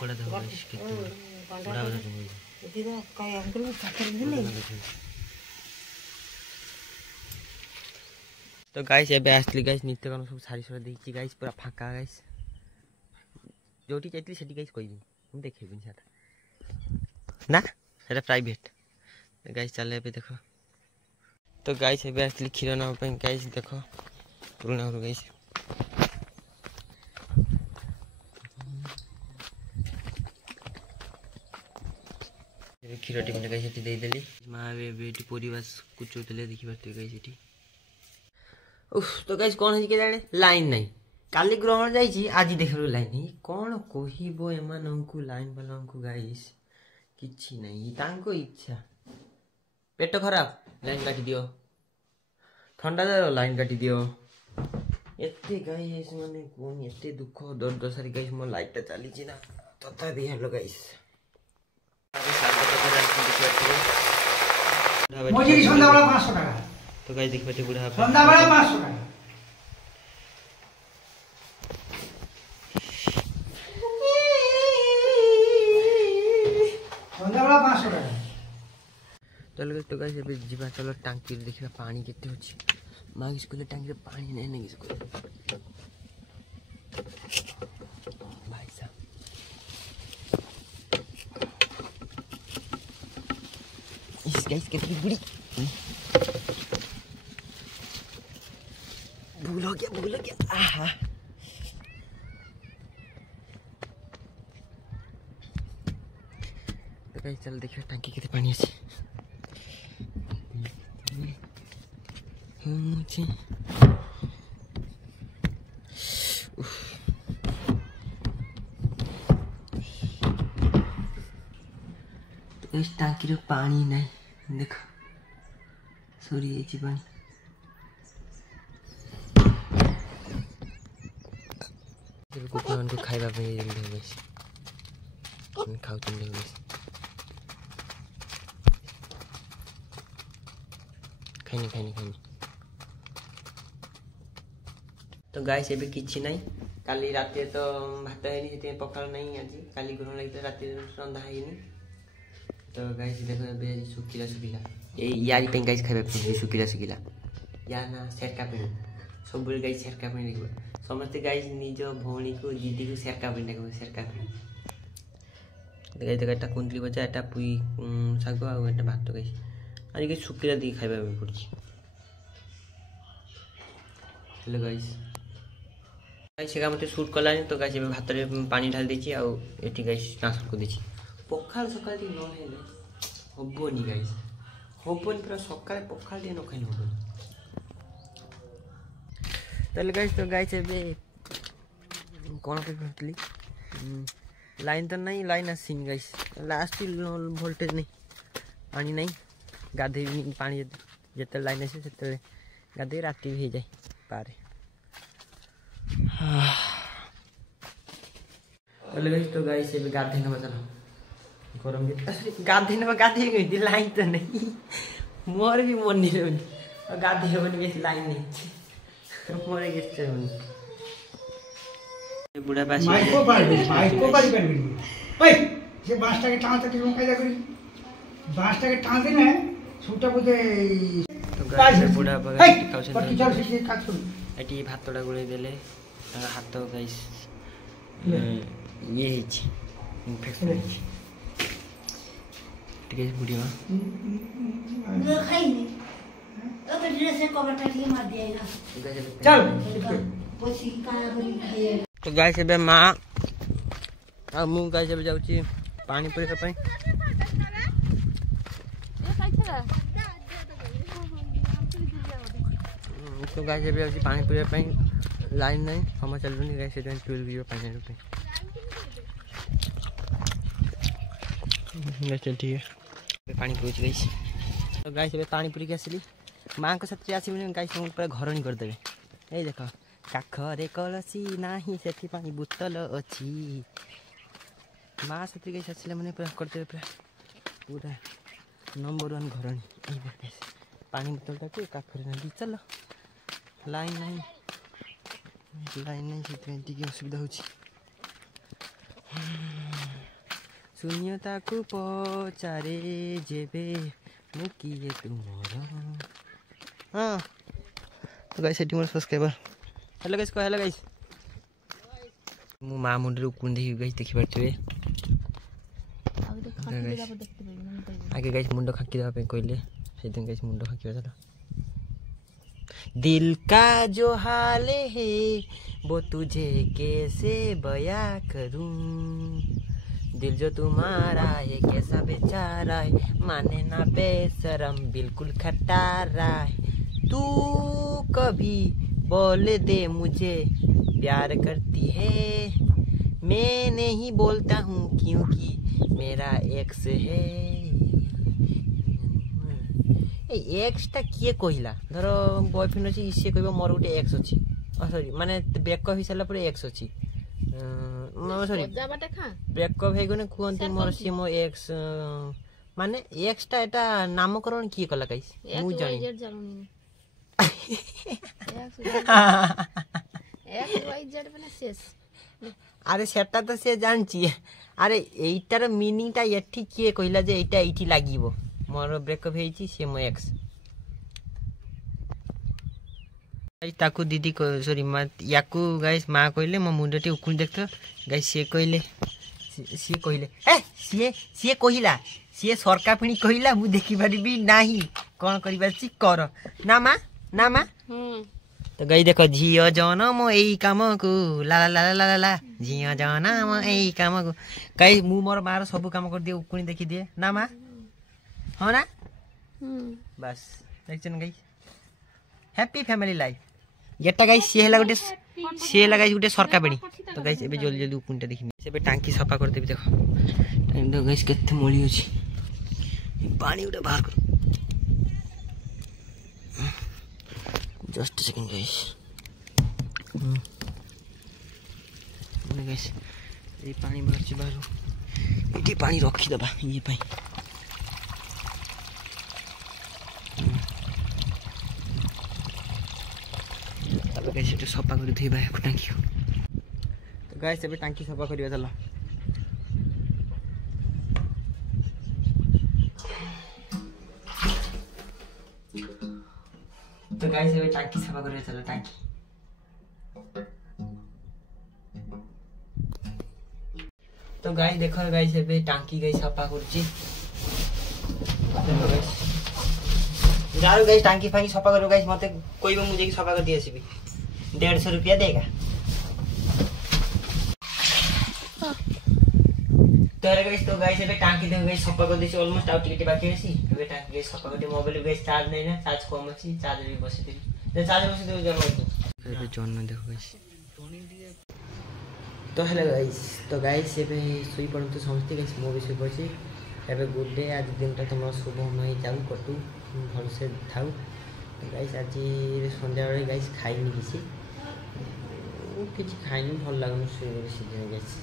पकोड़ा दो गाइस कितने बड़ा बड़ा जंगल दीदा काय अंकल को चाकर दिले तो गाइस एबे आसली गाइस नित्य कौन सब सारी सारी देखी गाइस पूरा फाका गाइस जोटी जाइतली सेठी गाइस कहबी हम देखेबिन साथ ना सेटा प्राइवेट गाइस चले पे देखो तो गाइस एबे आसली खीर ना पे गाइस देखो पुराना हो गाइस क्षीर टी गाई से देदेली माँ बेटी परिवार कुचौले देखी पार्थे गाई से उफ तो गाइस कौन है जाने लाइन नहीं काली ग्रहण जाइए आज देख लाइन कौन कहबो एमानंकु लाइन वाला गाइस किछि नहीं तांको इच्छा पेट खराब लाइन काटी दियो ठंडा दर लाइन काटी दियो एते गाइस माने कोन एते दुख दर्द सारी गाइस मो लाइट ता चली छी ना तथा भी हेलो गाइस मजुरी सन्धा बेला 500 টাকা तो गाइस देख पाते बुढ़ा सन्धा बेला 500 টাকা सन्धा बेला 500 টাকা चलो तो गाइस अभी जीवा चलो टांकी देखिबा पानी केते होची मां स्कूल टांकी रे पानी नहीं स्कूल भाई साहब इस गाइस कितनी बुरी भूल हो गया आहा तो गाइस चल देखिए टांकी कितने पानी है मुझे तो इस टांकी रे पानी नहीं देखो सॉरी ये पानी कुकुर को खाइबा पे जल्दी हम खाऊ तुम नहीं खाइनी तो गाइस एबे किछि नहीं काली राते तो भात हैनी सेते पखाल नहीं आज काली ग्रहण लगी तो राते रंधा हैनी तो गाइस देखो एबे सुखिला ए यारी पे गाइस खाइबा पे सुखिला या ना सेरका पे सब बेल गाइस सेरका पे देखबो समस्त गाइस निज भौणी को दीदी को सेरका पे देखबो सेरका पे गाइस देखा कुंडली बजा एटा पुई सागो आ एटा भात गाइस आज के सुखिला दी खाइबा पे पड़छि हेलो गाइस से मत शूट कलानी तो गाइस भात रे पानी ढाल देछि आ एठी गाइस ट्रांसफर कर देछि पखाल सकाल दिन न हेले हबोनी गाइस हबोनी पूरा सकाल पखाल दिन न खाइ हबोनी तले गाइस तो गाइस एबे कोन पे फटली लाइन तो नहीं लाइन आसीन गाइस लास्ट वोल्टेज नहीं पानी नहीं गाधे पानी जते लाइन आसे सेते गाधे राती भी जाए पारे तो गाइस एबे गाधे न चलो गरम गाधे गई लाइन तो नहीं मोर भी मन नहीं रहनी गाधे हेबन के लाइन नहीं मोर गेट चलनी बुढ़ा पास माइको पारी ओए ये बांसटा के टांग तक हम कायदा करी बांसटा के टांग दे ना छूटा बुझे तो गाइस बुढ़ा बगा टिकाउसन पट्टी चल से काट सुन एटी भातडा गुळे देले हाथ गाइस ये हिच इन्फेक्शन हिच ठीक है बुढ़िया न खाइनी अब ड्रेस से कपड़ा ठीक मार दिया ना चल पोसी का बनी खाए तो गाइस एबे मां आ मु गाइस एबे जाउची पानी परे पई तो गाइस एबे जाउची पानी परे पई लाइन नहीं हम चलुनी गाइस से 12 गियो पानी रुपए चल ठीक है पानी पहुंच गई तो गाइस एबे पानी पूरी के आसली मां को साथ आसी गाइस हम पूरा घर नहीं कर देबे ए देखो काखरे कलसी नाही सेठी पानी बोतल अछि मां साथ गाइस आसीले माने पूरा कर देबे पूरा नंबर 1 घर नहीं ए गाइस पानी बोतल टाके काखरे नहीं चल लाइन नहीं से 20 की असुविधा होची शून्यताକୁ पचारे जेबे मुकिए तुमर हाँ तो गाइस एटी मोर सब्सक्राइबर हेलो गाइस कह हेलो गाइस मु मा मुंडे उकुन देखि गाइस देखि पारथिबे आगे गाइस मुंडो खाकी देबा पे कहले सेदिन गाइस मुंडो खाकी चलो दिल का जो हाल है वो तुझे कैसे बयां करूं दिल जो तुम्हारा है कैसा बेचारा है माने ना बेशरम बिल्कुल खटारा है तू कभी बोल दे मुझे प्यार करती है मैं नहीं बोलता हूँ क्योंकि मेरा एक्स है एक्सटा किए कहला धर बॉयफ्रेंड अच्छी सी कह मोर गोटे एक्स अच्छी सॉरी माने ब्रेकअप हो सारा एक्स अच्छी सॉरी ब्रेकअप हो गने कहते मोर सी मो एक्स माने एक्सटा एटा नामकरण किए कला गाइस मु जानि अरे सेटा तो से जानची अरे एटार मीनिंगटा एठी किए कहला जे एटा एठी लागिवो मोर ब्रेकअप हेची से मो एक्स गाइस ताकू दीदी को सॉरी याकू गाइस माँ कहले मो मुंडटी उकुल देखतो गाइस से कहले ए सी कहला सी सरका पिणी कहला मु देखि परबी नाही कोन करबाची कर ना माँ तो गाइस देखो झियो जन मो एई काम को ला ला ला ला ला झियो जन मो एई काम को गाइस मु मोर मार सब काम कर दिए उकुनी देखि दिए ना माँ हाँ ना बस देखछन गाइस हैप्पी फैमिली लाइफ येटा गाइस से हला गोटे सरका पेड़ी तो गाइस एबे जल्दी जल्दी उकुनटा देखिनी एबे टांकी सफा कर देबी देखो टाइम तो गाइस केते मोली अछि पानी उडे बाहर कर जस्ट सेकंड गाइस गाइस ये पानी बाहर छी बाहर इटी पानी रखी दबा ये पाई गाइस एटा सफा कर धोइबा टांकी तो गाइस एबे टांकी सफा करिया चलो तो गाइस एबे टांकी सफा करिया चलो टांकी तो गाइस देखो गाइस एबे टांकी गाइस सफा करची देखो गाइस जारो गाइस टांकी फांकी सफा करो गाइस मते कोई भी मुझे की सफा कर दिया सीबी 150 रुपया देगा तो गाइस एबे टांकी दे गाइस सफा कर देसी ऑलमोस्ट आउट टिकट बाकी अछि एबे टांकी गाइस सफा कर दे मोबाइल गाइस चार्ज नै ना चार्ज कम अछि चार्ज भी बसे दे जे चार्ज बसे दे जमा एबे जॉन देखो गाइस तो हेलो गाइस एबे सोई पड़न तो समझते गाइस मो भी सोई पड़छि एबे गुड डे आज दिनटा तुम शुभमय जाऊ कटू भल से थाऊ गाइस आज संध्या बेले गाइस खाइनी किसी खाइनी भल लागुन गाइस